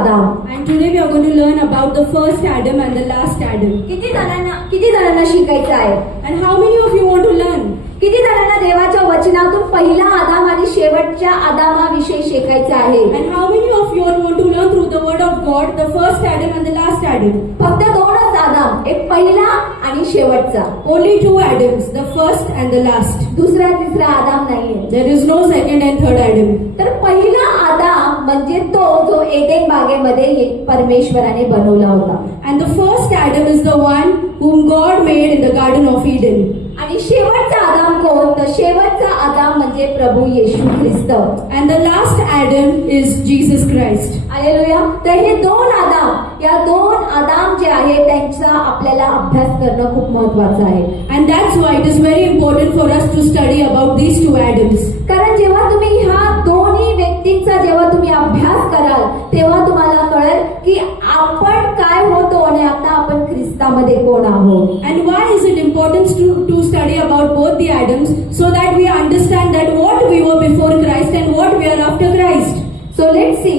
Adam. And today we are going to learn about the first Adam and the last Adam. किती जणांना शिकायचं आहे? And how many of you want to learn? किती जणांना देवाच्या वचनातून पहिला आदाम आणि शेवटच्या आदामाविषयी शिकायचं आहे? And how many of you want to learn through the word of God the first Adam and the last Adam? फक्त दोनच आदाम, एक पहिला आणि शेवटचा. Only two Adams, the first and the last. दुसरा तिसरा आदाम नाहीये. There is no second and third Adam. तर पहिला आदाम म्हणजे तो जो एदेन बागेमध्ये परमेश्वराने बनवला होता. And the first Adam is the one whom God made in the Garden of Eden. आणि शेवटचा आदाम कोण? तर शेवटचा आदाम म्हणजे प्रभू येशू ख्रिस्त. And the last Adam is Jesus Christ. Hallelujah. तर हे दोन आदाम, या दोन आदाम जे आहे त्यांचा आपल्याला अभ्यास करणं खूप महत्वाचं आहे. And that's why it is very important for us to study about these two Adams. कारण जेव्हा तुम्ही ह्या दोन्ही व्यक्तींचा जेव्हा तुम्ही अभ्यास कराल तेव्हा तुम्हाला कळेल की आपण काय होतो आणि आता आपण ख्रिस्तामध्ये कोण आहोत. And why is it important to study about both the Adams, so that we understand that what we were before Christ and what we are after Christ. So let's see.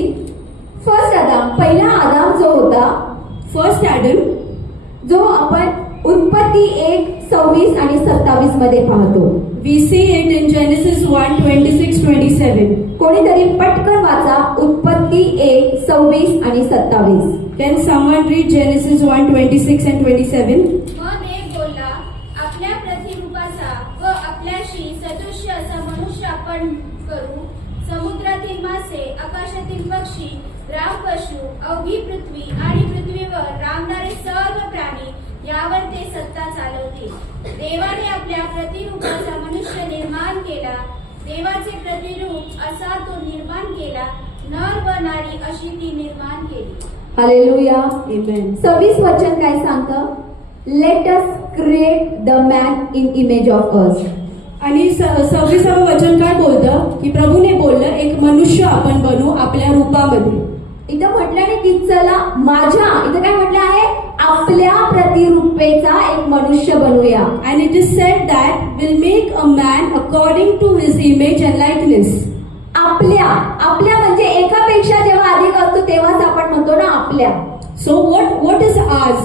First आदाम, पहिला आदाम जो होता, First Adam, जो आपण उत्पत्ती 1:26 आणि 27 मध्ये पाहतो. we see it in Genesis 1:26-27. कोणीतरी पटकन वाचा उत्पत्ती 1:26 आणि 27. Can someone read Genesis 1:26 and 27? मग एक बोलला, आपल्या प्रतिरूपाचा व आपल्याशी सदृश्य असा मनुष्य आपण करू. समुद्रातील मासे, आकाशातील पक्षी, रामपशु, अवघी पृथ्वी आणि पृथ्वीवर रामणारे सर्व प्राणी यावर ते सत्ता चालवतील. देवाने आपल्या प्रतिरूपाचा मनुष्य निर्माण केला. देवाचे प्रतिरूप असा तो निर्माण केला. नर व नारी अशी ती निर्माण केली. हालेलुया. Amen. 26 वचन काय सांगतं? Let us create the man in image of us. आणि 26वे वचन काय बोलतं की प्रभूने बोललं एक मनुष्य आपण बनवू आपल्या रूपामध्ये. इथं म्हटल्याने की चला माझ्या, इथं काय म्हटलं आहे? आपल्या प्रतिरूपेचा एक मनुष्य बनवूया. And it is said that we'll make a man according to his image and likeness. आपल्या म्हणजे एकापेक्षा जेव्हा अधिक असतो तेव्हाच आपण म्हणतो ना आपल्या. So what is ours?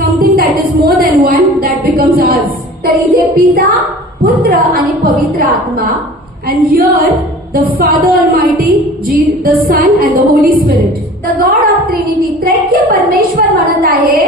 Something that is more than one that becomes ours. तर इथे पिता, पुत्र आणि पवित्र आत्मा. And here the Father Almighty, the Son and the Holy Spirit. The God of Trinity, त्रैक्य परमेश्वर म्हणत आहे.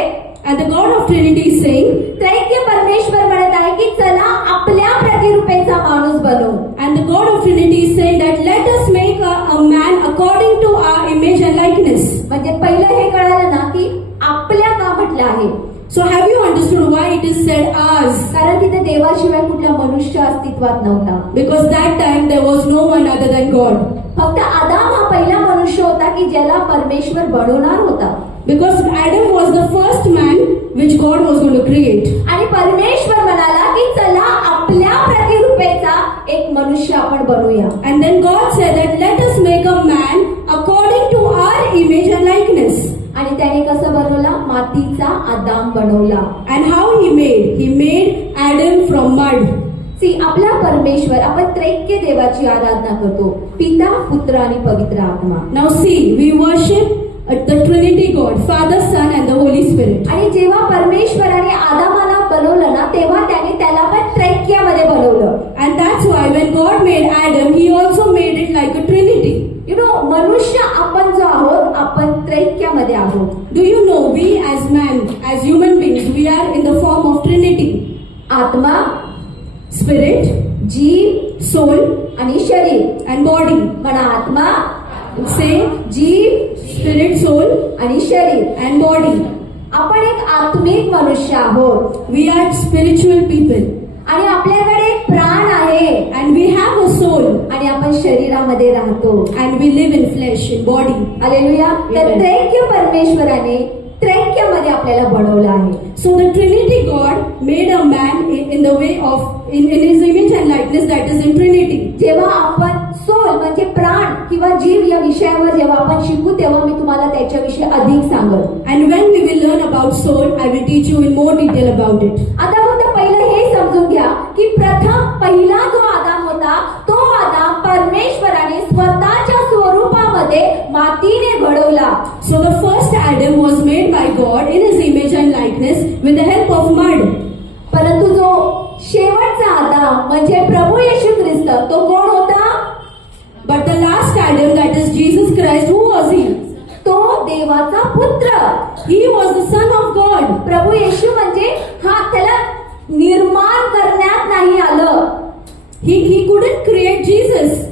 And the God of Trinity is saying, त्रैक्य परमेश्वर म्हणत आहे की चला आपल्या प्रतिरूपेचा माणूस बनवू. and the God of Trinity is saying that let us make a man according to our image and likeness. म्हणजे पहिलं हे कळालं ना की आपल्या का म्हटलं आहे. So have you understood why it is said ours? कारण तिथे देवाशिवाय कुठला मनुष्य अस्तित्वात नव्हता. Because that time there was no one other than God. फक्त आदाम हा पहिला मनुष्य होता की ज्याला परमेश्वर बनवणार होता. Because Adam was the first man which God was going to create. आणि परमेश्वर म्हणाला की चला आपल्या प्रतिरूपेचा एक मनुष्य आपण बनवूया. And then God said that let us make a man according to our image and likeness. आणि त्याने कसं बनवला? मातीचा आदाम बनवला. And how he made? He made Adam from mud. See आपला परमेश्वर, आपण त्रैक्य देवाची आराधना करतो, पिता, पुत्र आणि पवित्र आत्मा. Now see, we worship the Trinity God, Father, Son and the Holy Spirit. आणि जेव्हा परमेश्वराने आदामाला बनवलं ना तेव्हा त्याने त्याला पण त्रैक्यामध्ये बनवलं. And that's why when God made Adam, he also made it like a Trinity. You know, मनुष्य आपण जो आहोत आपण त्रैक्यामध्ये आहोत. Do you know we as man, as human beings, we are in the form of Trinity. आत्मा, Spirit, जीव soul आणि शरीर. and body. म्हणा आत्मा, Say जीव spirit, soul आणि शरीर. and body. आपण एक आत्मिक मनुष्य आहोत. We are spiritual people. आणि आपल्याकडे एक प्राण आहे. And we have a soul. आणि आपण शरीरामध्ये राहतो. And we live in flesh, in body. Hallelujah. तर Amen. त्रैक्य परमेश्वराने त्रैक्यामध्ये आपल्याला बनवलं आहे. So the Trinity God made a man in the way of in his image and likeness, that is in Trinity. जेव्हा आपण सोल म्हणजे प्राण किंवा जीव या विषयावर जेव्हा आपण शिकू तेव्हा मी तुम्हाला त्याच्याविषयी अधिक सांगेन. And when we will learn about soul, I will teach you in more detail about it. आता फक्त पहिलं हे समजून घ्या की प्रथम पहिला जो आदाम होता तो आदाम परमेश्वराने स्वतःच्या स्वरूपामध्ये मध्ये मातीने घडवला. So the first Adam was made by God in his image and likeness with the help of mud. परंतु जो शेवटचा आदाम म्हणजे प्रभू येशू ख्रिस्त तो कोण होता? But the last Adam, that is Jesus Christ, who was he? तो देवाचा पुत्र. He was the Son of God. प्रभू येशू म्हणजे त्याला निर्माण करण्यात नाही आलं. He couldn't create Jesus.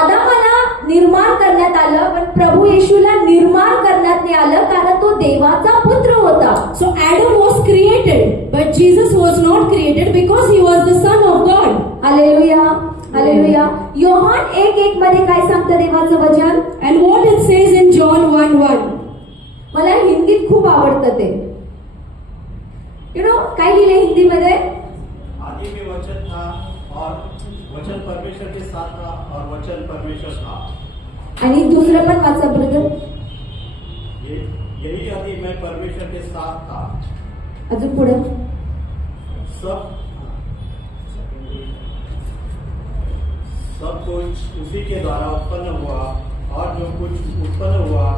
आदामाला निर्माण करण्यात आलं पण प्रभू येशूला निर्माण करण्यात नाही आलं कारण तो देवाचा पुत्र होता. So Adam was created, but Jesus was not created because he was the Son of God. Hallelujah, hallelujah. Yohan 1:1 मध्ये काय सांगतं देवाचं वचन? And what it says in John 1:1. मला हिंदीत खूप आवडतं ते. काय लिहिले हिंदीमध्ये? आदि में वचन था और वचन परमेश्वर के साथ था और वचन परमेश्वर था. आणि दुसरं पण वाचा ब्रदर. यही आदि में परमेश्वर के साथ था. अजून पुढे सब कुछ उसी के द्वारा उत्पन्न हुआ और जो कुछ उत्पन्न हुआ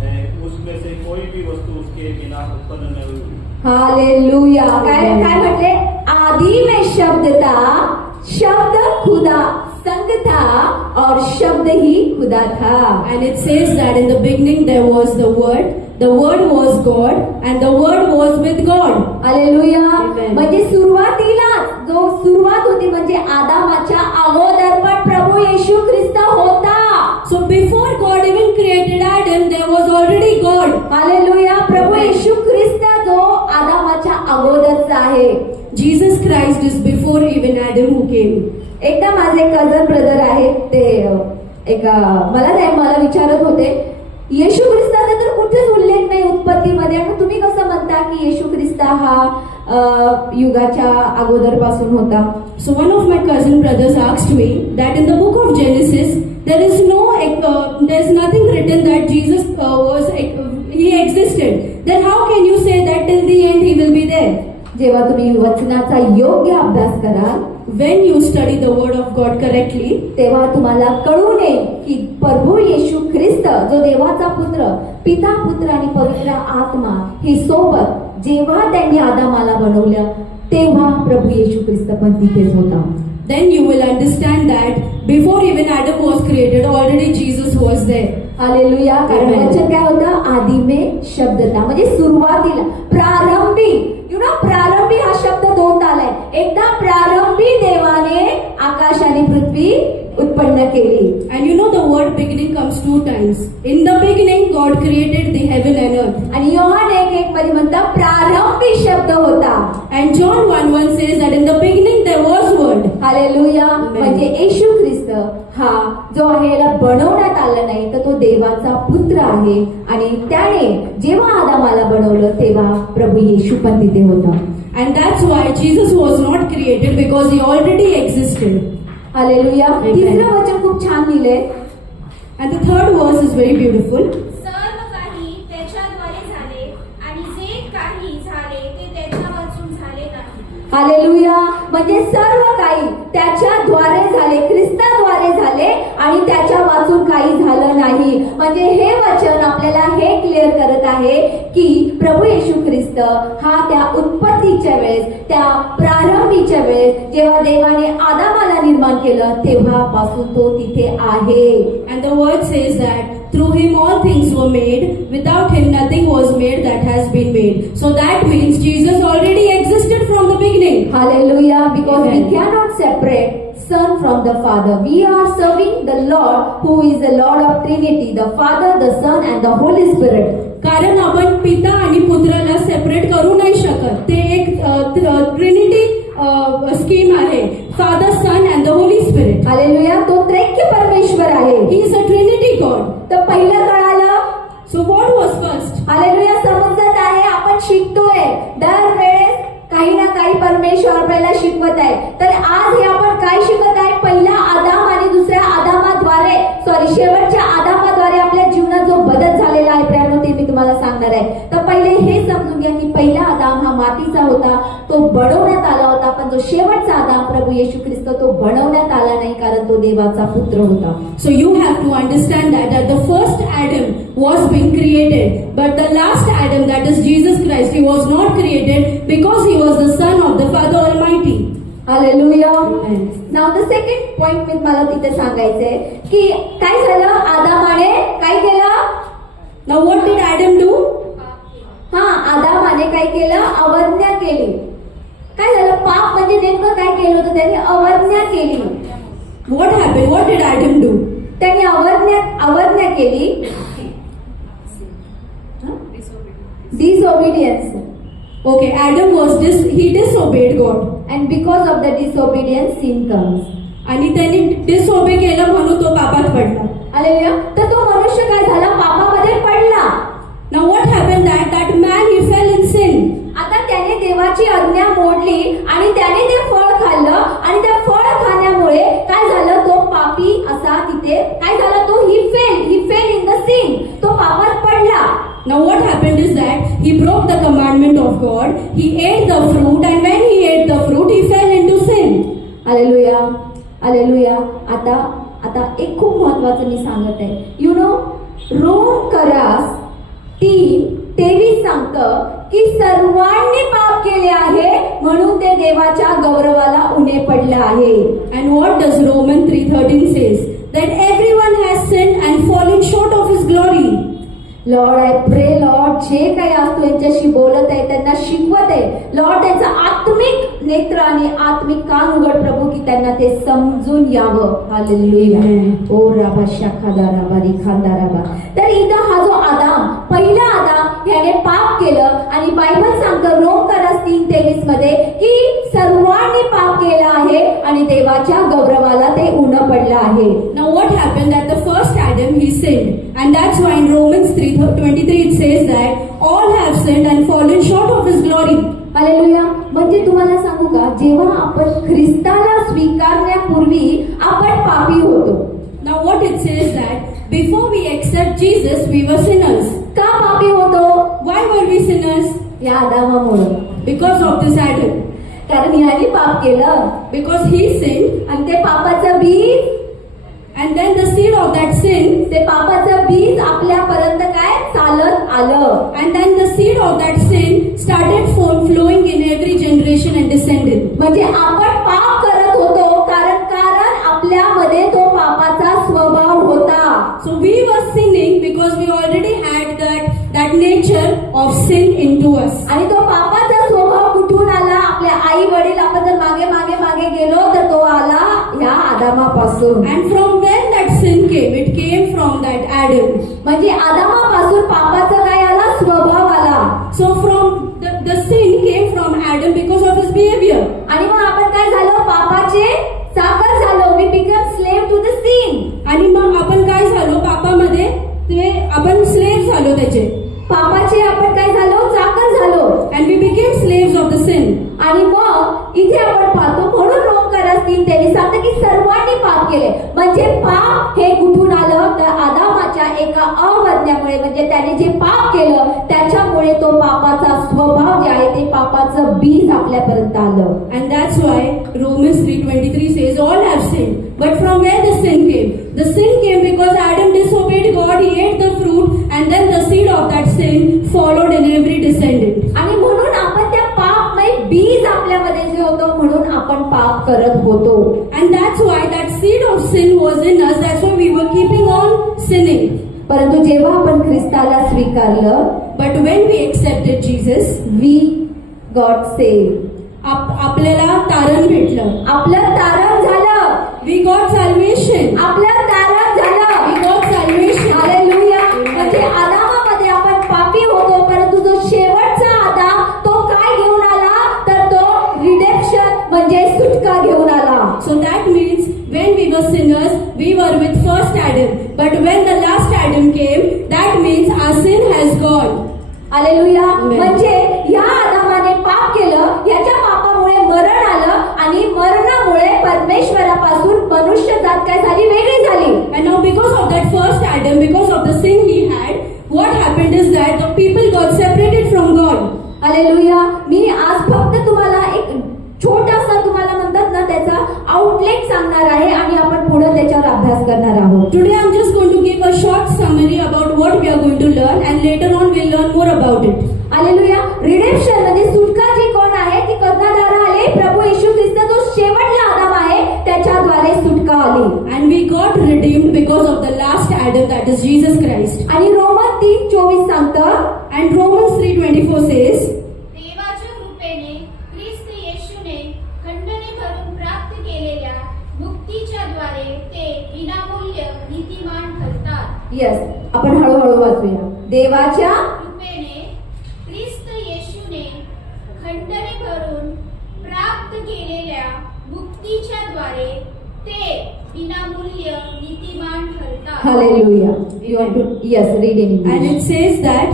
है उसमें से कोई भी वस्तु उसके बिना उत्पन्न नहीं हुई. हालेलुया. काय काय म्हटले? आदि में शब्द था, शब्द खुदा संग था और शब्द ही खुदा था. And it says that in the beginning there was the Word was God, and the Word was with God. Hallelujah. Amen. म्हणजे सुरुवातीला जो सुरुवात होती म्हणजे आदामाच्या अगोदर पण प्रभू येशू ख्रिस्त होता. So before God even created Adam, there was already God. Hallelujah. प्रभू येशू ख्रिस्त जो आदामाच्या अगोदरचा आहे. Jesus Christ is before even Adam who came. एकदा माझे कझन ब्रदर आहेत ते मला विचारत होते येशू ख्रिस्ताचा तर कुठेच उल्लेख नाही उत्पत्तीमध्ये आणि तुम्ही कसं म्हणता की येशू ख्रिस्त हा युगाच्या अगोदर पासून होता. So one of my cousin brothers asked me that in the book of Genesis there is nothing written that Jesus he existed. Then how can you say that till the end he will be there? जेव्हा तुम्ही वचनाचा योग्य अभ्यास कराल, when you study the word of God correctly, तेव्हा तुम्हाला कळून येईल की प्रभू येशू ख्रिस्त जो देवाचा पुत्र, पिता पुत्र आणि पवित्र आत्मा ही सोबत जेव्हा त्यांनी आदामाला बनवलं तेव्हा प्रभू येशू ख्रिस्त पण तिथेच होता. then you will understand that before even Adam was created, already Jesus was there. Hallelujah. कारण Amen. वचन काय होतं? आदि में शब्द था. म्हणजे सुरुवातीला प्रारंभी. प्रारंभी हा शब्द दोनदा आलाय. एकदा प्रारंभी देवाने आकाश आणि पृथ्वी उत्पन्न केली. And you know the word beginning comes 2 times. In the beginning God created the heaven and earth. आणि योहान 1:1 मध्ये म्हणतात प्रारंभी शब्द होता. And John 1:1 says that in the beginning there was word. Hallelujah. Amen. म्हणजे येशू ख्रिस्त हा जो आहे याला बनवण्यात आला नाही तर तो देवाचा पुत्र आहे आणि त्याने जेव्हा आदामाला बनवलं तेव्हा प्रभू येशू पण तिथे होता. And that's why Jesus was not created because he already existed. Hallelujah. Amen. तिसरं वचन खूप छान लिहिलंय. And the third verse is very beautiful. सर्व काही त्याच्याद्वारे झाले आणि जे काही झाले ते त्याच्या वाचून झाले नाही. हालेलुया. म्हणजे सर्व काही त्याच्याद्वारे झाले, ख्रिस्ताद्वारे झाले आणि त्याच्या वाचून काही झालं नाही. म्हणजे हे वचन आपल्याला हे क्लिअर करत आहे की प्रभू येशू ख्रिस्त हा त्या उत्पत्तीच्या वेळेस, त्या प्रारंभीच्या वेळेस जेव्हा देवाने आदामाला निर्माण केलं तेव्हापासून तो तिथे आहे. And the word says that through him all things were made, without him nothing was made that has been made. So that means Jesus already existed from the beginning. Hallelujah. Because Amen. we cannot separate Son from the Father. We are serving the Lord who is the Lord of Trinity, the Father, the Son and the Holy Spirit. कारण आपण पिता आणि पुत्राला separate करू नाही शकत. ते एक trinity scheme आहे. Father, son and the holy spirit. Hallelujah. तो त्रैक्य परमेश्वर आहे. He is a trinity God. तर पहिलं कळालं. So what was first? Hallelujah. समजत आहे. आपण शिकतोय दरवेळेस काही ना काही परमेश्वर आपल्याला शिकवत आहे. तर आज हे आपण काय शिकत आहे? पहिला आदाम आणि दुसऱ्या आदामाद्वारे शेवटच्या आदामाद्वारे आपल्या जीवनात जो बदल झालेला आहे प्रियानो ते मी तुम्हाला सांगणार आहे. तर पहिले हे समजून घ्या की पहिला आदाम हा मातीचा होता, तो बनवण्यात आला होता, पण जो तो शेवटचा आदाम प्रभू येशू ख्रिस्त तो बनवण्यात आला नाही, कारण तो देवाचा पुत्र होता. So you have to understand that the first Adam was being created, but the last Adam, that is Jesus Christ, he was not created because he was the son of the Father Almighty. Hallelujah. Amen. नाव the second point मी मला तिथे सांगायचंय की काय झालं, आदामाने काय केलं. Now what did Adam do? हा, आदामाने काय केलं, अवज्ञा केली. काय झालं, पाप म्हणजे नेमकं काय केलं होतं, त्यांनी अवज्ञा केली. What happened? What did Adam do? त्यांनी अवज्ञा केली, disobedience. Okay, Adam was he disobeyed God. And because of the disobedience, sin comes. आणि त्यांनी डिसओबे केलं म्हणून तो पापात पडला. हालेलुया. तर तो मनुष्य काय झाला, पापामध्ये पडला. Now what happened that man he fell in sin. आता त्याने देवाची आज्ञा मोडली आणि त्याने ते फळ खाल्लं आणि त्या फळ खाण्यामुळे काय झालं, तो पापी असा तिथे काय झाला, तो ही फेल इन द सिन, तो पापात पडला. Now what happened is that he broke the commandment of God, he ate the fruit, and when he ate the fruit he fell into sin. Hallelujah, hallelujah. आता एक खूप महत्वाचं मी सांगत आहे. You know, Rome करास 3:23 सांगतं की सर्वांनी पाप केले आहे म्हणून ते देवाच्या गौरवाला उणे पडले आहे. And what does Romans 3:13 says? That everyone has sinned and fallen short of his glory. Lord, I प्रे लॉर्ड, जे काही असतो यांच्याशी बोलत आहे, त्यांना शिकवत आहे लॉर्ड, त्यांचा आत्मिक नेत्र आणि आत्मिक कान उघड प्रभू, की त्यांना ते समजून यावं. हालेलुया. ओ राबा शाखादा राबा रिखांदा राबा. तर इथं हा जो आदाम, पहिला आदाम, याने पाप केलं आणि बायबल सांगतं रोमकरास 3:23 मध्ये की सर्वांनी पाप केलं आहे आणि देवाच्या गौरवाला ते उणं पडलं आहे. Now what happened that the first Adam he sinned, and that's why in Romans 3:23 it says that all have sinned and fallen short of his glory. Hallelujah. म्हणजे तुम्हाला सांगू का, जेव्हा आपण ख्रिस्ताला स्वीकारण्यापूर्वी आपण पापी होतो. Now what it says that before we accept Jesus we were sinners. का पापी होतो? Why were we sinners? या आदामामुळे. Because of this Adam. कारण याने पाप केलं Because he sinned, आणि ते पापाचं बीज, and then the seed of that sin, ते पापाचं बीज आपल्यापर्यंत काय चालत आलं. and then the seed of that sin started flowing in every generation and descended. म्हणजे आपण पाप करत होतो कारण आपल्यामध्ये तो पापाचा स्वभाव होता. So we were sinning because we already had that nature of sin into us. आणि तो पापाचा स्वभाव कुठून आला, आपल्या आई वडील, आपण जर मागे मागे मागे गेलो तर तो आला ह्या आदामापासून. And from when that sin came, it came from that Adam. म्हणजे आदामापासून पापाचा काय आला, स्वभाव आला. So from the sin came from Adam because of his behavior. आणि मग आपण काय झालो, पापाचे चाकर झालो. We become slave to the sin. आणि मग आपण काय झालो, पापामध्ये ते आपण स्लेव्ह झालो त्याचे. पापाचे आपण काय झालो, चाकर झालो. And we became slaves of the sin. आणि मग इथे आपण पाहतो, म्हणून रोमकरास 3:23 सांगतं की सर्वांनी पाप केले. म्हणजे पाप हे कुठून आलं, तर आदामाच्या एका अवज्ञेमुळे, म्हणजे त्याने जे पाप केलं त्याच्यामुळे तो पापाचा स्वभाव जे आहे ते पापाचं बीज आपल्यापर्यंत आलं. And that's why Romans 3:23 says all have sinned. But from where the sin came? The sin came because Adam disobeyed God, he ate the fruit, and then the seed of that sin followed in every descendant. आणि म्हणून आपण त्या पापमय बीज आपल्यामध्ये जे होतं म्हणून आपण पाप करत होतो. And that's why that seed of sin was in us. That's why we were keeping on sinning. परंतु जेव्हा आपण ख्रिस्ताला स्वीकारलं, But when we accepted Jesus, we got saved. आपल्याला तारण भेटलं. आपलं तारण झालं. We got salvation. आपलं तारण झालं. We got salvation. हालेलुया. म्हणजे आदामामध्ये आपण पापी होतो, परंतु जो शेवटचा आदाम तो काय घेऊन आला, तर तो रिडेम्पशन म्हणजे सुटका घेऊन आला. So that means when we were sinners, we were with first Adam. But when the last Adam came, that means our sin has gone. Hallelujah. Amen. म्हणजे या आदामाने पाप केलं, याच्या पापामुळे मरण आलं आणि मरणामुळे परमेश्वरापासून मनुष्य जात काय झाली, वेगळी झाली. And now because of that first Adam, because of the sin he had, what happened is that the people got separated from God. Hallelujah. मी आज फक्त तुम्हाला एक छोटासा आउटलेट सांगणार आहे आणि आपण पुढे त्याच्यावर अभ्यास करणार आहोत. Today I'm just going to give a short summary about what we are going to learn, and later on we'll learn more about it. Hallelujah. Redemption म्हणजे सुटका जी कोण आहे ती करणारा आले प्रभू येशू ख्रिस्त, जो शेवटला आदाम आहे त्याच्याद्वारे सुटका आली. And we got redeemed because of the last Adam, that is Jesus Christ. आणि रोमन 3:24 सांगतं, And Romans 3:24 says, देवाच्या कृपेने ख्रिस्त येशूने खंडणी भरून प्राप्त केलेल्या मुक्तीच्या द्वारे ते विनामूल्य नीतिमान ठरतात. यस, आपण हळूहळू वाचूया. देवाच्या कृपेने ख्रिस्त येशूने खंडणी भरून प्राप्त केलेल्या मुक्तीच्या द्वारे ते विनामूल्य नीतिमान ठरतात. Hallelujah. You want to yes read in and it says that,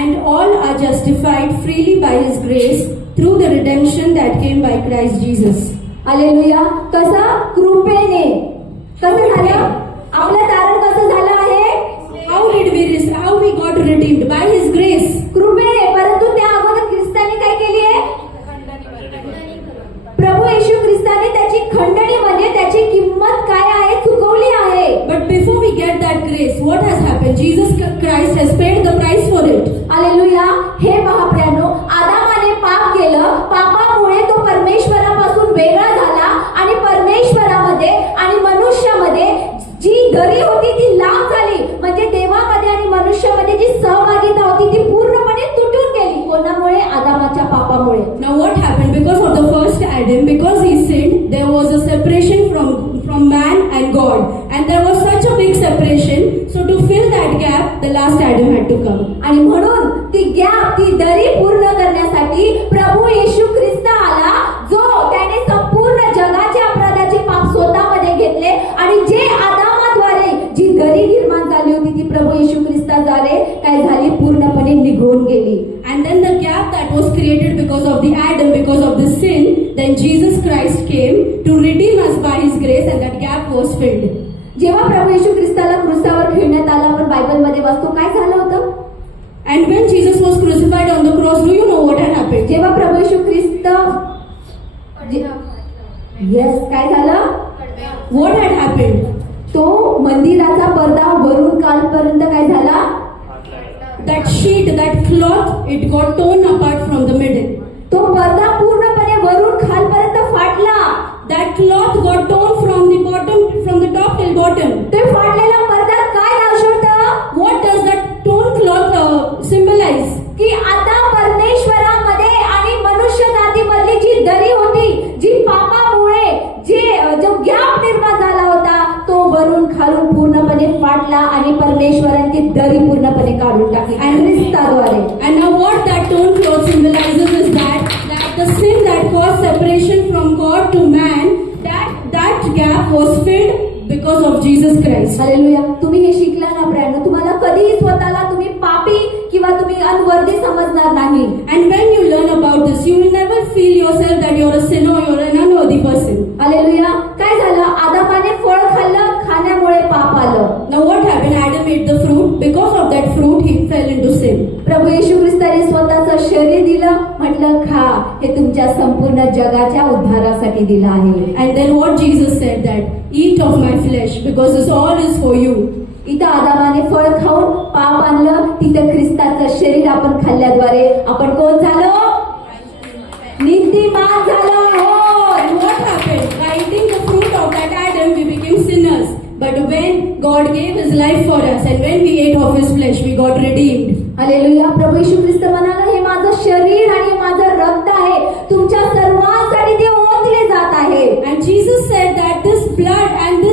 and all are justified freely by His grace through the redemption that came by Christ Jesus. Hallelujah. कसं? कृपेने. कसं झालं? आपलं तारण कसं झालं आहे? How we got redeemed? By His grace. कृपेने. परंतु त्या अगोदर ख्रिस्ताने काय केली आहे? खंडणी भरून प्रभू येशू ख्रिस्ताने त्याची खंडणी म्हणजे त्याची किंमत काय आहे चुकवली आहे. But before we get that grace, what has happened? Jesus Christ has paid the price for it. Hallelujah. हे महाप्रानो, आदामाने पाप केलं, पापामुळे तो परमेश्वरापासून वेगळा झाला आणि परमेश्वरामध्ये आणि मनुष्यामध्ये जी दरी होती ती लांब झाली. म्हणजे देवामध्ये आणि मनुष्यामध्ये जी सहभागिता होती ती पूर्णपणे तुटून गेली. कोणामुळे? आदामाच्या पापामुळे. Now what happened? Because of the first Adam, because he sinned, there was a separation from man and God, and there was such a big separation. So to fill that gap, the last Adam had to come. आणि म्हणून ती gap, ती दरी पूर्ण करण्यासाठी प्रभू येशू ख्रिस्त आला, जो त्याने संपूर्ण जगाचे अपराधाचे पाप स्वतःमध्ये घेतले आणि जे आदामाद्वारे जी दरी निर्माण झाली होती ती प्रभू येशू ख्रिस्ताद्वारे काय झाली? पूर्णपणे निघून गेली. And then the gap that was created because of the Adam, because of the sin, then Jesus Christ came to redeem us by His grace, and that gap was filled. जेव्हा प्रभू येशू ख्रिस्ताला क्रूसावर खेळण्यात आला, आपण बायबलमध्ये वाचतो, काय झालं होतं? And when Jesus was crucified on the cross, do you know what had happened? जेव्हा प्रभू येशू ख्रिस्त येस काय झालं? What had happened? तो मंदिराचा पडदा वरून कालपर्यंत काय झाला? That sheet, that cloth, it got torn apart from the middle. तो पडदा पूर्णपणे वरून खालपर्यंत फाटला. That cloth got torn from the bottom, from the top till bottom. ते फाटलेला पडदा काय दर्शवतं? What does that torn cloth symbolize? की आता परमेश्वरामध्ये आणि मनुष्य जातीमधली जी दरी होती, जी पापामुळे जो गॅप निर्माण झाला होता, तो वरून खालून पूर्णपणे फाटला आणि परमेश्वराने ती दरी पूर्णपणे काढून टाकली ख्रिस्ताद्वारे. And now what that torn cloth symbolizes is that the sin that caused separation from God to man, that gap was filled because of Jesus Christ. Hallelujah. तुम्ही हे शिकला ना प्रियांनो, तुम्हाला कधीही स्वतःला तुम्ही पापी किंवा तुम्ही अनवर्दी समजणार नाही. And when you learn about this, you will never feel yourself that you're a sinner or you're an unworthy person. Hallelujah. काय झालं? आदामाने फळ खाल्लं, खाण्यामुळे पाप आलं. Now what happened? Adam ate the fruit. Because of that fruit, he fell into sin. प्रभू येशू ख्रिस्ताने स्वतःचं शरीर दिलं, म्हटलं खा, हे तुमच्या संपूर्ण जगाच्या उद्धारासाठी दिलं आहे. And then what Jesus said, that eat of my flesh, because this all is for you. इथं आदामाने फळ खाऊन पाप आणलं, तिथं ख्रिस्ताचं शरीर आपण खाल्ल्याद्वारे आपण कोण झालो? नीतिमान झालो. And what happened? By eating the fruit of that Adam, we became sinners. But when God gave His life for us, and when we ate of His flesh, we got redeemed. Hallelujah. प्रभू येशू ख्रिस्त म्हणाला, हे माझं शरीर आणि हे माझं रक्त आहे, तुमच्या सर्वांसाठी ते ओतले जात आहे. And Jesus said that this blood and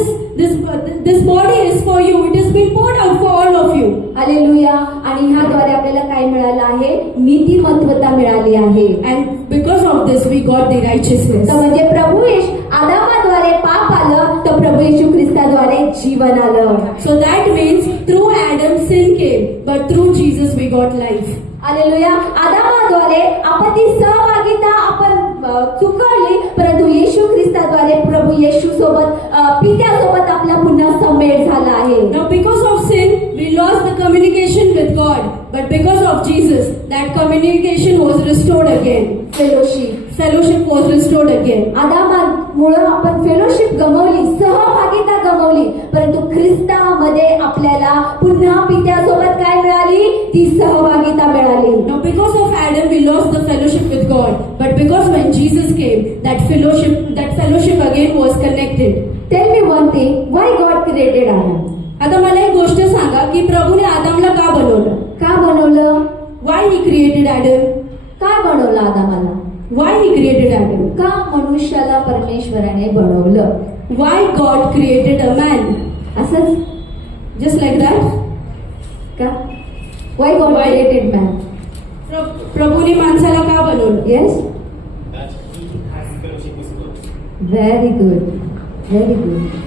this body is for you. It has been poured out for all of you. Hallelujah. आणि ह्याद्वारे आपल्याला काय मिळालं आहे? नीतिमत्वता मिळाली आहे. And because of this, we got the righteousness. तर म्हणजे प्रभू येशू आदामाद्वारे पाप आलं, तर प्रभू येशू ख्रिस्ताद्वारे जीवन आलं. So that means through Adam sin came, but through Jesus we got life. Hallelujah. आदामाद्वारे आपण ती सहभागिता आपण चुकवली, परंतु येशू ख्रिस्ताद्वारे प्रभू येशू सोबत पित्यासोबत आपला पुन्हा समेट झाला आहे. Now because of sin, we lost the communication with God, but because of Jesus, that communication was restored again. Fellowship. fellowship was restored again. आदामामुळं आपण फेलोशिप गमावली, सहभागिता गमावली, परंतु ख्रिस्तामध्ये आपल्याला पुन्हा पित्यासोबत काय मिळाली? ती सहभागिता मिळाली. Now because of Adam we lost the fellowship with God, but because when Jesus came, that fellowship again was connected. Tell me one thing, why God created Adam? आता मला एक गोष्ट सांगा की प्रभूने आदामला का बनवलं? का बनवलं? Why he created Adam? का बनवलं आदामाला? Why he created Adam? का मनुष्याला परमेश्वराने बनवलं? Why God created a man? असंच Just like that? का? Why God Why? created man? प्रभूने माणसाला का बनवलं? Yes? Very good. Very good.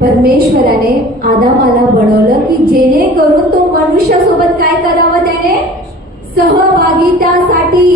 परमेश्वराने आदामाला बनवलं की जेणेकरून तो मनुष्यासोबत काय करावं त्याने? सहभागितासाठी.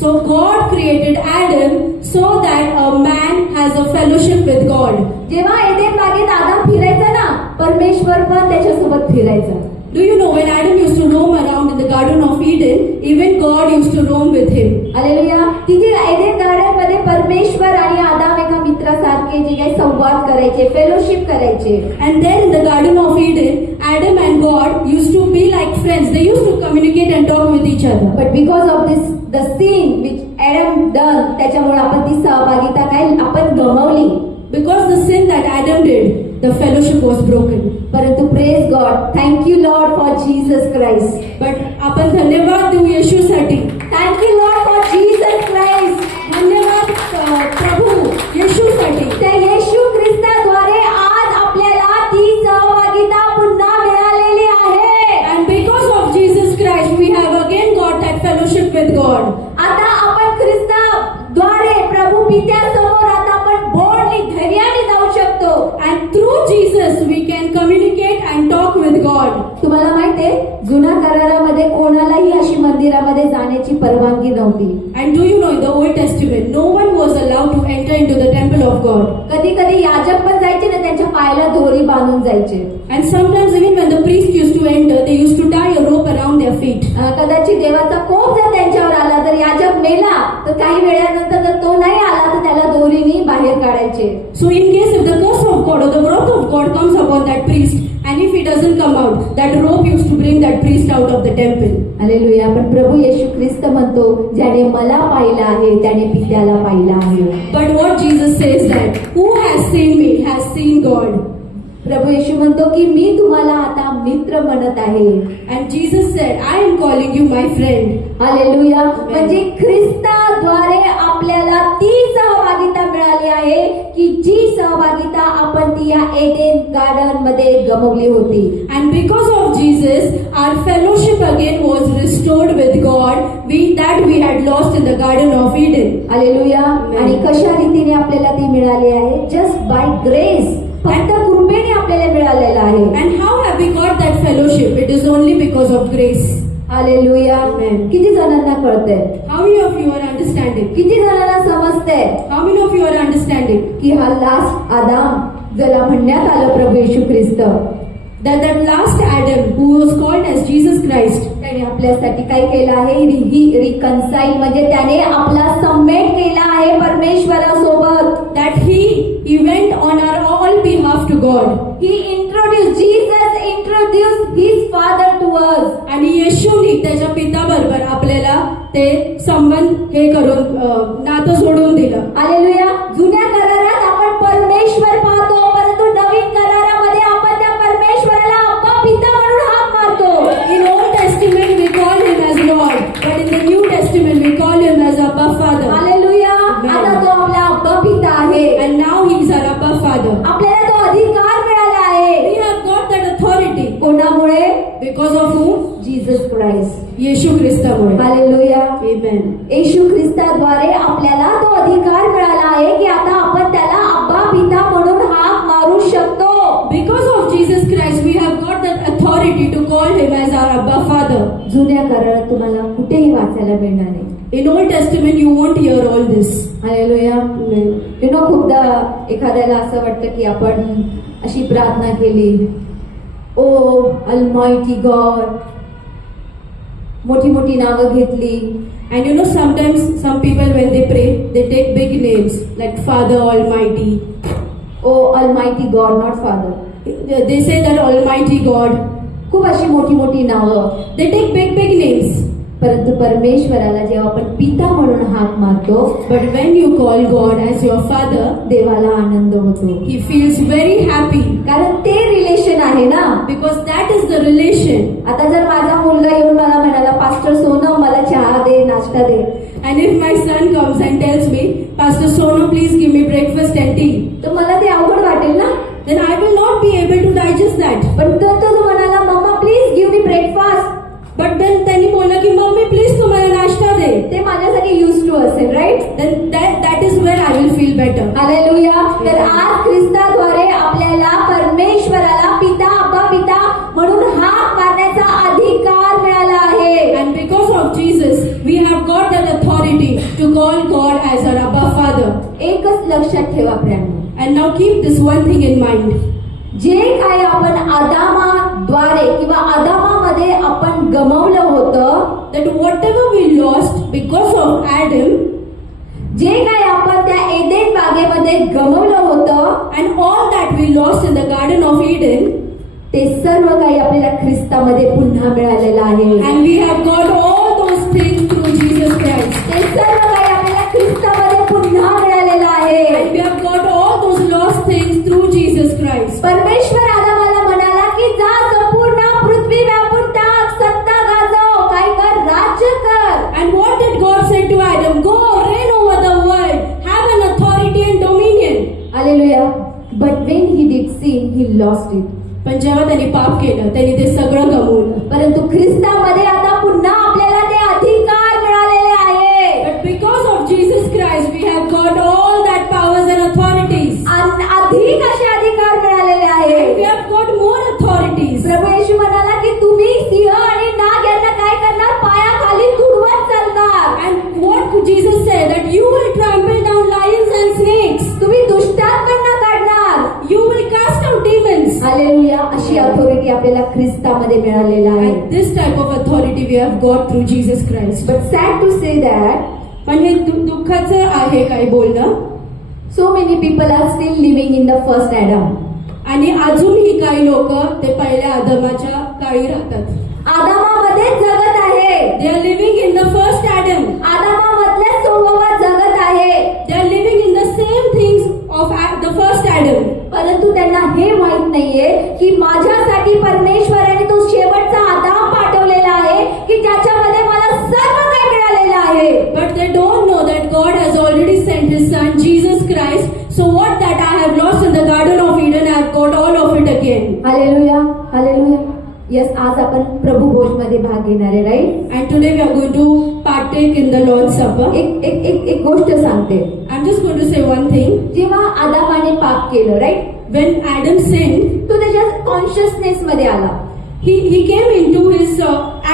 So God created Adam so that a man has a fellowship with God. जेव्हा एदेन बागेत आदाम फिरायचा ना, परमेश्वर पण त्याच्यासोबत फिरायचा. Do you know when Adam used to roam around in the Garden of Eden, even God used to roam with him. Hallelujah. तिथे Eden garden मध्ये परमेश्वर आणि आदाम एका मित्रासारखे जे काही संवाद करायचे, फेलोशिप करायचे. And then in the Garden of Eden, Adam and God used to be like friends. They used to communicate and talk with each other. But because of this, the sin which Adam done, त्याच्यामुळे आपण ती सहभागिता काय आपण गमावली. Because the sin that Adam did, the fellowship was broken. परंतु praise God, thank you Lord for Jesus Christ. But आपण धन्यवाद देऊ येशूसाठी. Thank you Lord for Jesus Christ. धन्यवाद प्रभू येशूसाठी. त्या येशू ख्रिस्ताद्वारे आज आपल्याला ती सहभागिता पुन्हा मिळालेली आहे. And because of Jesus Christ, we have again got that fellowship with God. आता आपण ख्रिस्ताद्वारे प्रभू पित्यासमोर आता आपण बोल्डली धैर्याने जाऊ शकतो. And through Jesus, we can communicate and talk with God. तुम्हाला माहितीये जुन्या करारामध्ये कोणालाही अशी मंदिरामध्ये जाण्याची परवानगी नव्हती. And do you know in the Old Testament, no one was allowed to enter into the temple of God. कधी कधी याजक पण जायचे ना, त्यांच्या पायाला दोरी बांधून जायचे. And sometimes even when the priest used to enter, they used to tie a rope around their feet. कदाचित देवाचा कोप जर त्यांच्यावर आला, तर याजक मेला तर काही वेळानंतर जर तो नाही आला तर त्याला दोरीने बाहेर काढायचे. So in case if the curse of God or the wrath of God comes upon that priest, and if he doesn't come out, that rope used to bring that priest out of the temple. Hallelujah. पण प्रभू येशू ख्रिस्त म्हणतो, ज्याने मला पाहिलं आहे त्याने पित्याला पाहिलं आहे. But what Jesus says that, who has seen me has seen God. प्रभू येशू म्हणतो की मी तुम्हाला आता मित्र म्हणत आहे. And Jesus said, I am calling you my friend. Hallelujah. म्हणजे ख्रिस्ताद्वारे आपल्याला ती सहभागिता मिळाली आहे की जी सहभागिता आपण ती या एडेन गार्डन मध्ये गमावली होती. And because of Jesus, our fellowship again was restored with God, that we had lost in the Garden of Eden. Hallelujah. आणि कशा रीतीने आपल्याला ती मिळाली आहे? Just by grace. फक्त कृपेने आपल्याला मिळालेलं आहे. And how have we got that fellowship? It is only because of grace. Hallelujah. Amen. किती जणांना कळतंय? How many of you are understanding? किती जणांना समजतंय How many of you are understanding? की हा लास्ट आदाम ज्याला म्हणण्यात आलं प्रभू येशू ख्रिस्त, That last Adam who was called as Jesus Christ, त्याने आपल्यासाठी काय केलं आहे? रिकन्साईल म्हणजे त्याने आपला सम्मेट केला आहे परमेश्वरासोबत. that he went on our all behalf to God. Jesus introduced his father to us. आणि येशूने त्याच्या पिताबरोबर आपल्याला ते संबंध हे करून नातं जोडून दिलं. हालेलुया. जुन्या करारात आपण परमेश्वर पाहतो, परंतु नवीन करारामध्ये आपण त्या परमेश्वराला अप्पा पिता म्हणून हाक मारतो. In Old Testament we call him as Lord, but in the New Testament we call him as Abba Father. Hallelujah. Amen. आता तो आपला अप्पा पिता आहे. And now he is our Abba Father. आपल्याला तो अधिकार मिळाला आहे. We have got that authority. कोणामुळे? Because of whom? Jesus Christ. Yeshu ख्रिस्तामुळे. हालेलुया. Amen. येशू ख्रिस्ताद्वारे आपल्याला तो अधिकार मिळाला आहे की आता आपण त्याला अब्बा पिता म्हणून हाक मारू शकतो. Because of Jesus Christ we have got that authority to call him as our Abba Father. जुन्या करारात तुम्हाला कुठेही वाचायला मिळणार नाही. In Old Testament you won't hear all this. Hallelujah. खूपदा एखाद्याला असं वाटतं की आपण अशी प्रार्थना केली, ओ अल्माइटी गॉड, मोठी मोठी नावं घेतली. And you know, sometimes some people when they pray, they take big names like Father Almighty. Oh almighty God, not father. They say that Almighty God. खूप अशी मोठी मोठी नावं. They take big names. परंतु परमेश्वराला जेव्हा आपण पिता म्हणून हाक मारतो, But when you call God as your Father, देवाला आनंद होतो. He feels very happy कारण ते रिलेशन आहे ना. because that is the relation. आता जर माझा मुलगा येऊन मला म्हणाला, पास्टर सोनम मला चहा दे, नाश्ता दे, And if my son comes and tells me, Pastor Sonu, please give me breakfast and tea, तर मला ते अवघड वाटेल ना. then I will not be able to digest that. पण तो जो म्हणाला, mamma please give me breakfast, But then त्यांनी बोललं की मम्मी प्लीज तू मला नाश्ता दे, ते माझ्यासाठी यूज टू असेल, right? then that is where I will feel better. Hallelujah. तर आज ख्रिस्ताद्वारे आपल्याला परमेश्वराला पिता, अब्बा पिता म्हणून हाक मारण्याचा अधिकार मिळाला आहे. And because of Jesus, we have got that authority to call God as our Abba Father. एकच लक्षात ठेवा प्रियांनो, And now keep this one thing in mind. जे काय आपण आदामाद्वारे किंवा आदामामध्ये आपण गमावलं होतं, That whatever we lost because of Adam, जे काय आपण त्या एदेन बागेमध्ये गमावलं होतं, and all that we lost in the Garden of Eden, ते सर्व काही आपल्याला ख्रिस्तामध्ये पुन्हा मिळालेलं आहे. and we have got all those things through Jesus Christ. ते सर्व काही आपल्याला ख्रिस्तामध्ये पुन्हा मिळालेलं आहे. And we have got all those lost things through Jesus Christ. परमेश्वर आदामाला म्हणाला की जा संपूर्ण पृथ्वी व्यापून टाक, सत्ता गाजव, काय कर, राज्य कर. And what did God say to Adam? Go, reign over the world, have an authority and dominion. Hallelujah. But when he did sin, he lost it. पण जेव्हा त्यांनी पाप केलं, त्यांनी ते सगळं गमावलं. परंतु ख्रिस्तामध्ये आता पुन्हा आपल्याला ते अधिकार मिळालेले आहे. But because of Jesus Christ, we have got all that powers and authorities. अधिक असे अधिकार मिळालेले आहे. We have got more authorities. प्रभू येशू म्हणाला की तुम्ही सिंह आणि नाग यांना काय करणार, पायाखाली तुडवत चालणार. And what Jesus said, that you will trample down lions and snakes. तुम्ही दुष्टात्म्यांना काढणार. You will cast out demons. Hallelujah. अशी ऑथॉरिटी आपल्याला ख्रिस्तामध्ये मिळालेला आहे. And this type of authority we have got through Jesus Christ. But sad to say that पण हे दुःखाचं आहे काय बोलणं. so many people are still living in the first Adam. आणि अजूनही काही लोक ते पहिल्या आदमाच्या काळी राहतात. आदामामध्ये जगत आहे. They are living in the first Adam. आदामामधल्या स्वभावात जगत आहे. They are living in the same things of the first Adam. परंतु त्यांना हे माहित नाहीये की माझ्यासाठी परमेश्वराने तो शेवटचा आदाम पाठवलेला आहे की ज्याच्यामध्ये मला सर्व काही मिळालेलं आहे. But they don't know that God has already sent His Son Jesus Christ. So what that I have lost in the Garden of Eden, I have got all of it again. Hallelujah. Hallelujah. Yes, आज आपण प्रभू भोजमध्ये भाग घेणार आहे, right? And today we are going to partake in the Lord's Supper. एक एक एक एक गोष्ट सांगते. I'm just going to say one thing. जेव्हा आदामाने पाप केलं, राईट, When Adam sinned, तो त्याच्या कॉन्शियसनेस मध्ये आला. he came into his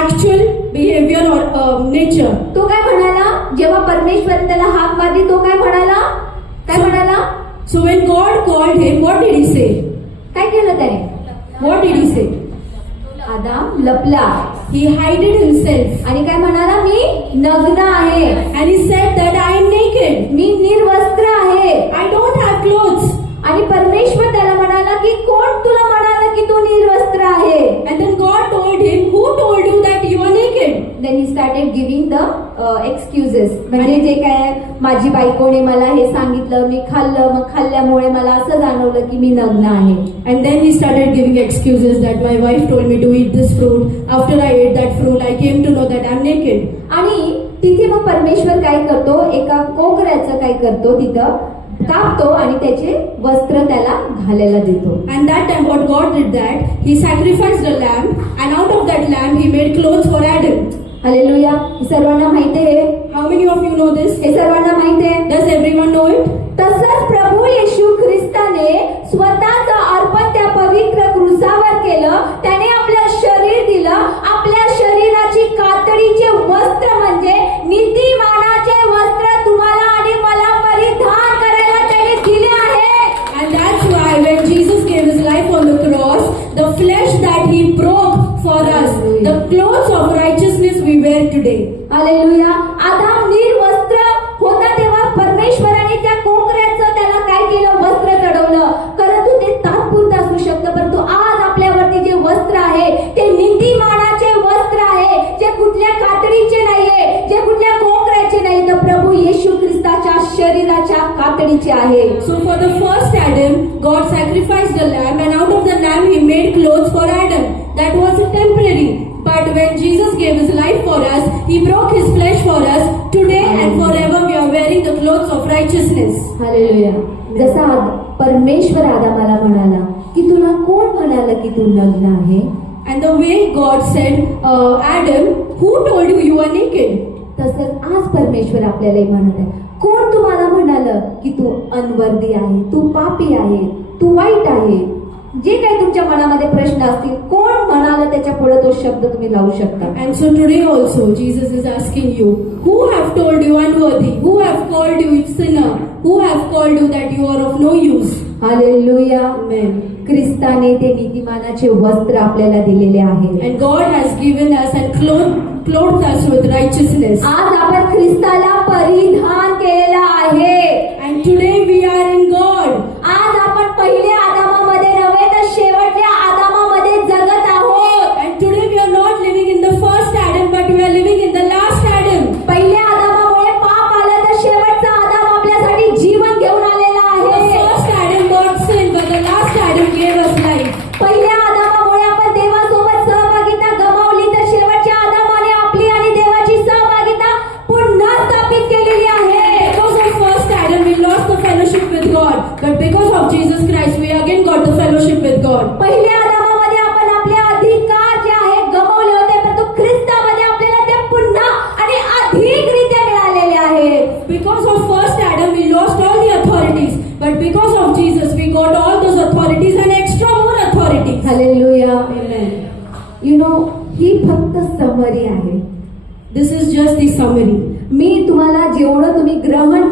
actual behavior or nature. तो काय म्हणाला, जेव्हा परमेश्वर त्याला हाक मारली, तो काय म्हणाला, काय म्हणाला? So when God called him, what did he say? काय केलं त्याने? What did he say? आदाम लपला He hided himself आणि काय म्हणाला, मी नग्न आहे, and he said that I am naked. मी निर्वस्त्र आहे. I don't have clothes. आणि परमेश्वर त्याला म्हणाला की कोण तुला म्हणाला की तू निर्वस्त्र आहे? And then God told him, who told you that you are naked? Then he started giving the excuses. म्हणजे जे काय, माझी बायकोने मला हे सांगितलं, मी खाल्लं, मग खाल्ल्यामुळे मला असं जाणवलं की मी नग्न आहे. And then he started giving excuses that my wife told me to eat this fruit. After I ate that fruit, I came to know that I'm naked. आणि तिथे मग परमेश्वर काय करतो, एका कोकऱ्याचं काय करतो, तिथं कापतो आणि त्याचे वस्त्र त्याला घालायला देतो. And that time what God did that, he sacrificed a lamb, and out of that lamb he made clothes for Adam. Hallelujah. हे सर्वांना माहिती आहे. How many of you know this? हे सर्वांना माहिती आहे. Does everyone know it? तसंच प्रभू येशू ख्रिस्ताने स्वतःचं अर्पण त्या पवित्र क्रूसावर केलं. त्याने आपलं शरीर दिलं. आपल्या शरीराची कातडीचे वस्त्र म्हणजे नीतिमानाचे वस्त्र तुम्हाला आणि मला परिधान करायला त्याने दिले आहे. And that's why when Jesus gave his life on the cross, the flesh that he broke for us, the clothes of righteousness we hallelujah. Adam निर्वस्त्र होता तेव्हा परमेश्वराने त्या कोकऱ्याचं त्याला काय केलं, वस्त्र चढवलं. परंतु ते तात्पुरतं असू शकतं, परंतु आज आपल्यावरती जे वस्त्र आहे ते नीतिमानाचे वस्त्र आहे, जे कुठल्या कातडीचे नाहीये, जे कुठल्या कोकऱ्याचे नाही, तर प्रभू येशू ख्रिस्ताच्या शरीराच्या कातडीचे आहे. So for the first Adam, God sacrificed the lamb, and out of the lamb He made clothes for Adam. That was temporary. But when Jesus gave His life for us, He broke His flesh for us. Today and forever we are wearing the clothes of righteousness. Hallelujah. जसा परमेश्वर आदामाला म्हणाला की तुला कोण म्हणालं की तू नग्न आहे, And the way God said, Adam, who told you you are naked? तसंच आज परमेश्वर आपल्यालाही म्हणत आहे, कोण तुम्हाला म्हणालं की तू अनवर्दी आहे, तू पापी आहे, तू वाईट आहे. जे काही तुमच्या मनामध्ये प्रश्न असतील, कोण म्हणालं त्याच्या पुढे तो शब्द तुम्ही लावू शकता. And so today also Jesus is asking you, who have told you unworthy? Who have called you sinner? Who have called you that you are of no use? Hallelujah. Amen. ख्रिस्ताने ते नीतिमानाचे वस्त्र आपल्याला दिलेले आहे. And God has given us and clothed us with righteousness. आज आपण ख्रिस्ताला परिधान केलेलं आहे. And today we are in God. आज आपण पहिल्या आदामामध्ये नव्हे तर शेवटच्या आदामामध्ये जगत आहोत. And today we are not living in the first Adam, but we are living in the last Adam. पहिल्या आदामामुळे पाप आलं तर शेवटचा आदाम आपल्यासाठी जीवन घेऊन आलेला The आहे. first Adam got sin, but the last Adam gave us life. पहिल्या आदामामुळे आपण देवासोबत सहभागिता गमावली, तर शेवटच्या आदामाने आपली आणि देवाची सहभागिता पुन्हा स्थापित केलेली आहे. Because of first Adam, we lost the fellowship with God. But because of Jesus Christ, we again got the fellowship with God. पहिल्या आदामामध्ये आपण आपले अधिकार जे आहे गमावले होते, परंतु ख्रिस्तामध्ये आपल्याला ते पुन्हा आणि अधिकरित्या मिळालेले आहेत. Because of first Adam, we lost all the authorities. But because of Jesus, we got all those authorities and extra more authorities. Hallelujah. Amen. You know, ही फक्त समरी आहे. This is just the summary. मी तुम्हाला जेवढं तुम्ही ग्रहण